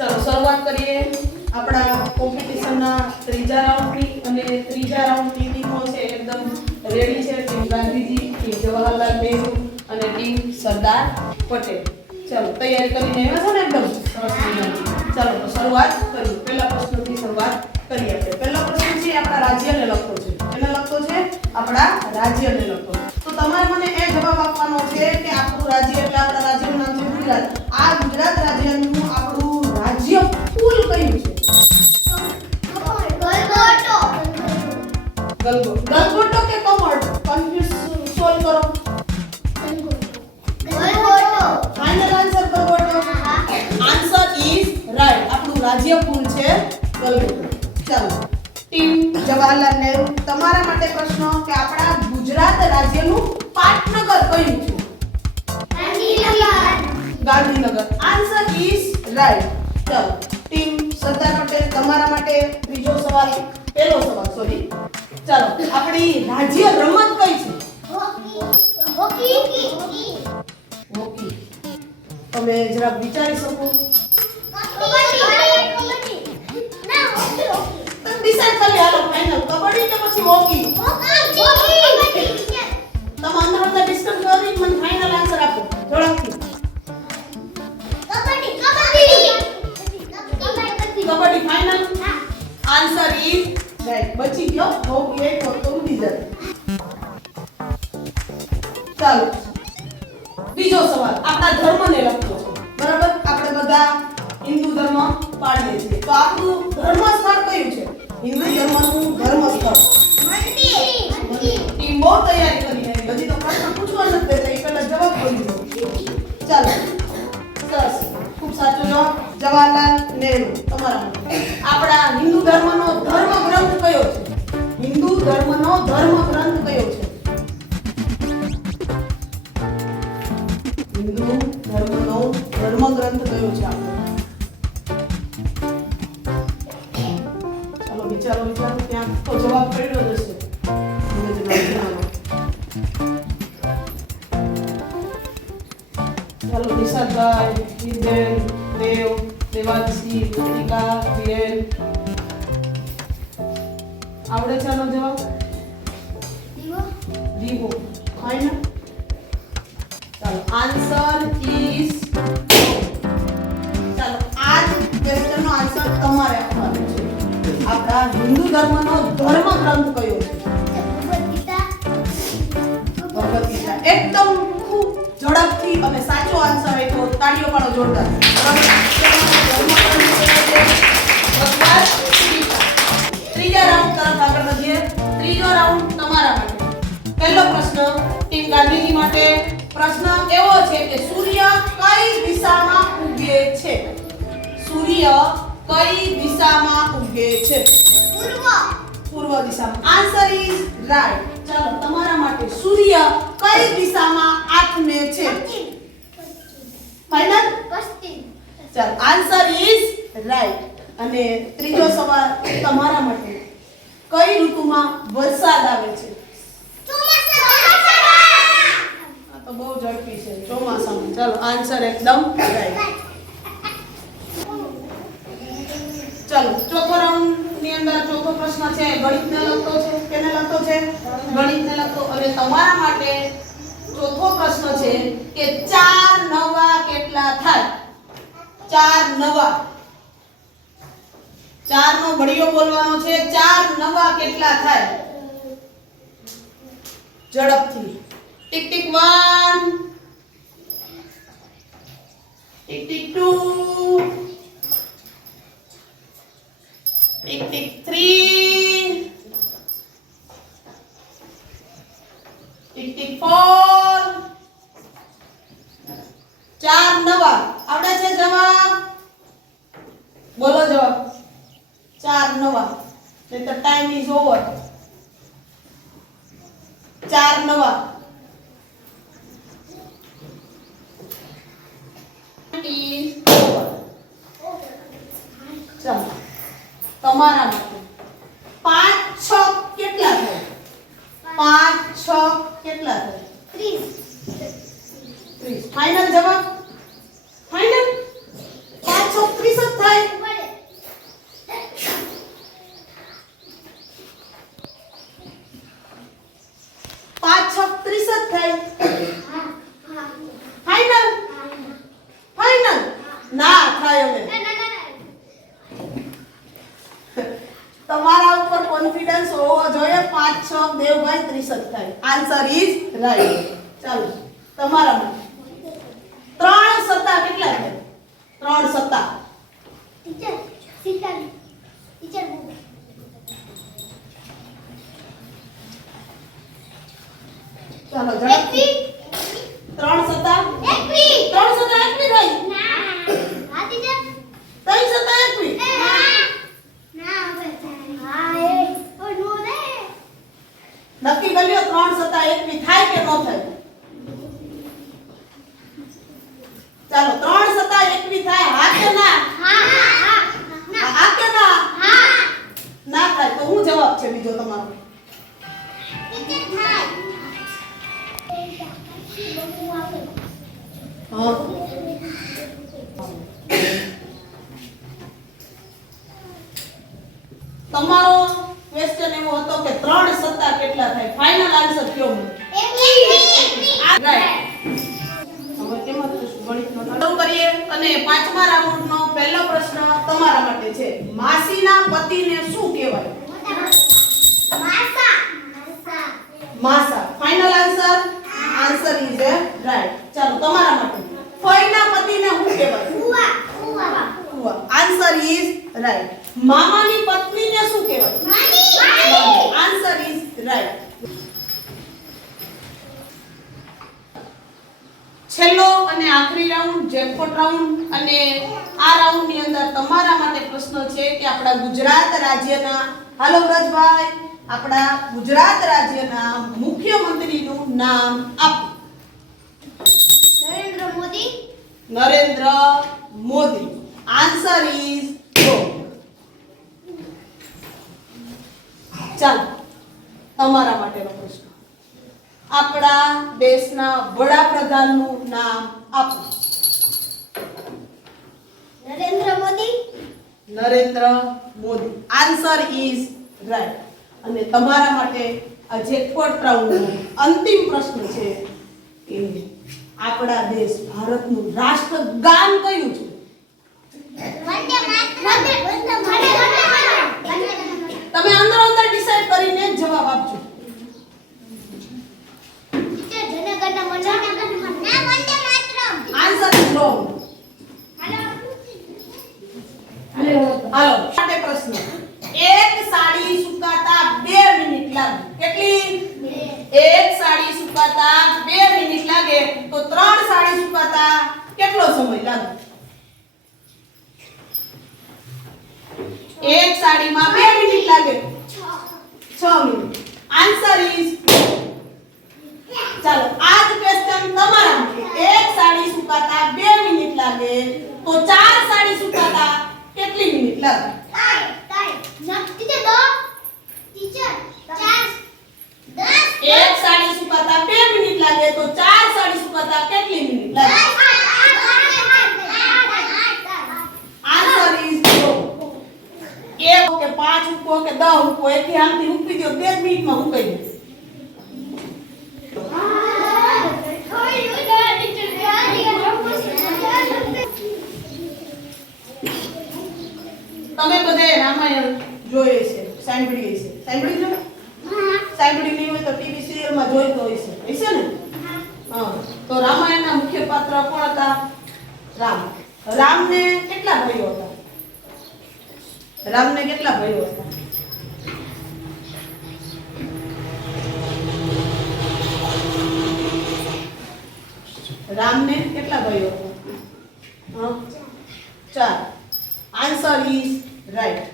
ચાલો, શરૂઆત કરીએ આપણા કોમ્પિટિશનના ત્રીજા રાઉન્ડની અને ત્રીજા રાઉન્ડની ટીમો છે, એકદમ રેડી છે ટીમ ગાંધીજી ટીમ જવાહરલાલ નહેરુ અને ટીમ સરદાર પટેલ. ચાલો, તૈયારી કરીને આવ્યા છો ને એકદમ? ચાલો, તો શરૂઆત કરીએ. પહેલા પ્રશ્નથી શરૂઆત કરીએ આપણે. પહેલો પ્રશ્ન છે, આપણા રાજ્યને લગતો છે. એને લગતો છે? આપણા રાજ્યને લગતો તો તમારે મને એ જવાબ આપવાનો છે કે આપણું રાજ્ય એટલે આપણા રાજ્યનું નામ છે ગુજરાત. આ ગુજરાત રાજ્યનું આપણું કુલ કયું છે ગલગોટો ગલગોટો કે કમળ? કન્ફ્યુઝ સોલ્વ કરો. ફાઇનલ આન્સર ગલગોટો. આન્સર ઇઝ રાઈટ આપણું રાજ્ય ફૂલ છે ગલગોટો. ચાલો. ટીમ. જવાહરલાલ નહેરુ તમારા માટે પ્રશ્ન કે આપણા ગુજરાત રાજ્યનું પાટનગર કયું છે? ગાંધીનગર. આન્સર ઇઝ રાઈટ તમારા માટે ત્રીજો સવાલ પહેલો સવાલ સોરી ચાલો આપણી રાજ્ય રમત કઈ છે? હોકી. તમે જરા વિચારી શકો? ડિસાઈડ કરી હાલો ફાઇનલ કબડ્ડી કે પછી હોકી? તમે અંદર અંદર ડિસ્કસ કરી મને ફાઇનલ આન્સર આપો. ઝડપથી kabaddi final answer is right બચી ગયો. હોકી એક વખત ઉડી જાય. ચાલો. બીજો સવાલ. આપણા ધર્મને લગતો બરાબર? આપણે બધા હિન્દુ ધર્મ પાળીએ છીએ. તો આપણું ધર્મ સ્થળ કયું છે? હિન્દુ ધર્મનું ધર્મ સ્થળ ટીમ બહુ તૈયારી કરીને આવી. બધી તો પ્રશ્ન પૂછવા નથી દેતા. એ પહેલા જવાબ બોલી દો. ચાલો. સરસ. ખૂબ સાચો જવાબ. જવાહરલાલ નહેરુ તમારા ધર્મનો ધર્મ ગ્રંથ કયો છે? હિન્દુ ધર્મનો ધર્મ ગ્રંથ કયો છે? હિન્દુ ધર્મનો ધર્મ ગ્રંથ કયો છે ચાલો, વિચારો વિચારો, ત્યાં તો જવાબ પડ્યો હશે. ચાલો, નિશાદભાઈ દેવ, દેવાંશી કૃતિકા હિરેન આવડે છે આનો જવાબ? રીવો. ફાઇનલ? ચાલો આન્સર ઇઝ ચાલો આ ક્વેશ્ચનનો આન્સર તમારે આપવાનો છે. આપણા હિન્દુ ધર્મનો ધર્મ ગ્રંથ કયો છે? ભગવદ ગીતા એકદમ ખૂબ ઝડપથી અને સાચો આન્સર આપ્યો તાળીઓ પણ જોરદાર. બરાબર? ત્રીજા રાઉન્ડ તરફ આગળ વધીએ ત્રીજો રાઉન્ડ તમારા માટે. પહેલો પ્રશ્ન ટીમ ગાંધીજી માટે પ્રશ્ન એવો છે કે સૂર્ય કઈ દિશામાં ઉગે છે? સૂર્ય કઈ દિશામાં ઉગે છે? પૂર્વ. દિશામાં. આન્સર ઇઝ રાઈટ ચાલો તમારા માટે સૂર્ય કઈ દિશામાં આત્મે છે? ફાઇનલ ચાલો આન્સર ઇઝ રાઈટ અને ત્રીજો સવાલ તમારા માટે કઈ ઋતુમાં વરસાદ આવે છે? આ તો બહુ ઝડપી છે. ચોમાસામાં. ચાલો આન્સર એકદમ ચાલો, ચોથો રાઉન્ડ અંદર ચોથો પ્રશ્ન છે. ગણિતને લગતો છે કેને લગતો છે? ગણિતને લગતો. અને તમારા માટે ચોથો પ્રશ્ન છે કે ચાર નવા કેટલા થાય? ચાર નવા. ચાર નો ઘડિયો બોલવાનો છે. ચાર નવા કેટલા થાય? ઝડપથી. Tick tick 1 tick tick 2 tick tick 3 tick tick 4 ચાર નવા આવડે છે જવાબ બોલો જવાબ ચાર નવા નહીતર ટાઈમ ઇઝ ઓવર ચાર નવા is over. ચાલો તમારા માટે પાંચ છ કેટલા થાય પાંચ છ કેટલા થાય ત્રીસ ફાઇનલ જવાબ ફાઇનલ પાંચ છ ત્રીસ જ થાય ભાઈ અમે તમારા ઉપર કોન્ફિડન્સ હોવો જોઈએ. પાંચ છ દેવભાઈ ત્રીસ જ થાય. આન્સર ઇઝ રાઈટ ચાલો તમારા ત્રણ સત્તા કેટલા થાય ત્રણ સત્તા. ટીચર સીતા ટીચર ચાલો ઝડપથી એકવી ત્રણ સત્તા એકવી ત્રણ સત્તા એકવી થાય ના હા ટીચર ત્રણ સત્તા એકવી ના ના હવે હા એ ઓ નો રે નક્કી કરી લ્યો ત્રણ સત્તા એકવી થાય કે ન થાય ચાલો ત્રણ સત્તા એકવી થાય. હા કે ના? હા ના કે ના? ના થાય તો હું જવાબ છે બીજો તમારો? તમારો ક્વેશ્ચન એવો હતો કે ત્રણ સત્તા કેટલા થાય? ફાઇનલ આન્સર કયો મને Right. અને પાંચમા રાઉન્ડનો પહેલો પ્રશ્ન તમારા માટે છે. માસીના પતિને શું કહેવાય માસા ફાઇનલ આન્સર આન્સર ઇઝ એ રાઈટ ચાલો તમારા માટે ફઈના પતિને શું કહેવાય ફુવા આન્સર ઇઝ રાઈટ મામાની પત્નીને શું કહેવાય આન્સર ઇઝ રાઈટ છેલ્લો અને આખરી રાઉન્ડ જેકપોટ રાઉન્ડ અને આ રાઉન્ડની અંદર તમારા માટે પ્રશ્ન છે કે આપણા ગુજરાત રાજ્યના હાલો વ્રજભાઈ આપણા ગુજરાત રાજ્યના મુખ્યમંત્રીનું નામ આપો. Narendra Modi? Narendra Modi. Answer is go ચાલો તમારા માટેનો આપણા દેશના વડાપ્રધાનનું નામ આપો. Narendra Modi? Narendra Modi. Answer is right અને તમારા માટે આ જેકપોટ રાઉન્ડનો અંતિમ પ્રશ્ન છે કે આપણા દેશ ભારતનું રાષ્ટ્રગાન કયું છે? વંદે માતરમ. વંદે માતરમ તમે અંદર અંદર ડિસાઈડ કરીને જ જવાબ આપજો ટીચર જનગણ મન ના Vande Mataram answer is wrong હાલો માટે પ્રશ્ન એક સાડી સુકાતા બે મિનિટ લાગે કેટલી એક સાડી સુકાતા 2 મિનિટ લાગે તો 3 સાડી સુકાતા કેટલો સમય લાગે? એક સાડીમાં 2 મિનિટ લાગે? છ મિનિટ. આન્સર ઇઝ ચાલો, આ જ ક્વેશ્ચન તમારા એક સાડી સુકાતા બે મિનિટ લાગે તો ચાર સાડી સુકાતા કેટલી મિનિટ લાગે? તાઈ તાઈ ન ટીચર દો ટીચર ચાર દસ એક સાડી સુકાતા બે મિનિટ લાગે, તો ચાર સાડી સુકાતા કેટલી મિનિટ લાગે? આન્સર ઇઝ ઝીરો એક કે પાંચ ઉકો કે દસ ઉકો, એથી આમથી ઉપી દો બે જ મિનિટમાં ઉકાઈ દો તમે બધે રામાયણ જોઈએ છે, સાંભળીએ છે. સાંભળી છે? સાંભળી નહીં હોય તો ટીવી સિરિયલમાં જોઈતો હોય છે. હશે ને? હા. તો રામાયણના મુખ્ય પાત્ર કોણ હતા? રામ. રામને કેટલા ભાઈઓ હતા? રામને કેટલા ભાઈઓ હતા? રામને કેટલા ભાઈઓ હતા? ચાર. આન્સર ઇઝ રાઈટ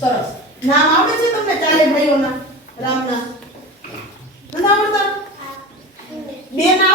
સરસ. નામ આવડે છે તમને ચારે ભાઈઓના? રામના નથી આવડતા બે ના